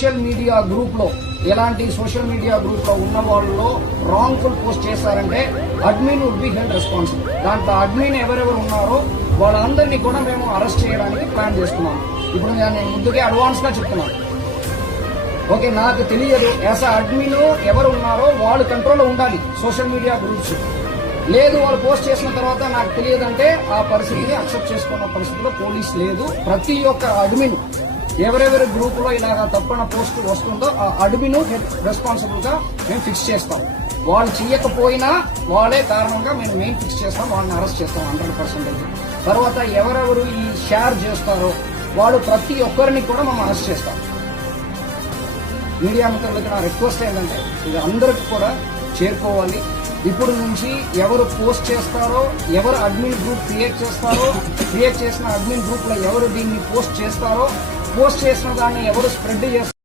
Social media group లో ఉన్న వాళ్ళలో రాంగ్ఫుల్ పోస్ట్ చేశారంటే admin would be held responsible. దాంట్లో అడ్మిన్ ఎవరెవరు ఉన్నారో వాళ్ళందరినీ కూడా మేము అరెస్ట్ చేయడానికి ప్లాన్ చేస్తున్నాం. ఇప్పుడు నేను ముందుకే అడ్వాన్స్ గా చెప్తున్నాను. ఓకే, నాకు తెలియదు యాజ్ అడ్మిన్ ఎవరు ఉన్నారో వాళ్ళు కంట్రోల్లో ఉండాలి సోషల్ మీడియా గ్రూప్స్. లేదు వాళ్ళు పోస్ట్ చేసిన తర్వాత నాకు తెలియదంటే ఆ పరిస్థితిని అక్సెప్ట్ చేసుకున్న పరిస్థితిలో పోలీస్ లేదు. ప్రతి ఒక్క అడ్మిన్ ఎవరెవరి గ్రూప్ లో ఇలాగా తప్పన పోస్ట్ వస్తుందో ఆ అడ్మిన్ రెస్పాన్సిబుల్ గా మేము ఫిక్స్ చేస్తాం. వాళ్ళు చేయకపోయినా వాళ్ళే కారణంగా మేము మెయిన్ ఫిక్స్ చేస్తాం, వాళ్ళని అరెస్ట్ చేస్తాం 100%. తర్వాత ఎవరెవరు ఈ షేర్ చేస్తారో వాళ్ళు ప్రతి ఒక్కరిని కూడా మనం అరెస్ట్ చేస్తాం. మీడియా మిత్రులకి నా రిక్వెస్ట్ ఏంటంటే ఇది అందరికి కూడా చేరుకోవాలి. ఇప్పుడు నుంచి ఎవరు పోస్ట్ చేస్తారో, ఎవరు అడ్మిన్ గ్రూప్ క్రియేట్ చేసిన అడ్మిన్ గ్రూప్ లో ఎవరు దీన్ని పోస్ట్ చేస్తారో, పోస్ట్ చేసిన దాన్ని ఎవరు స్ప్రెడ్ చేస్తారో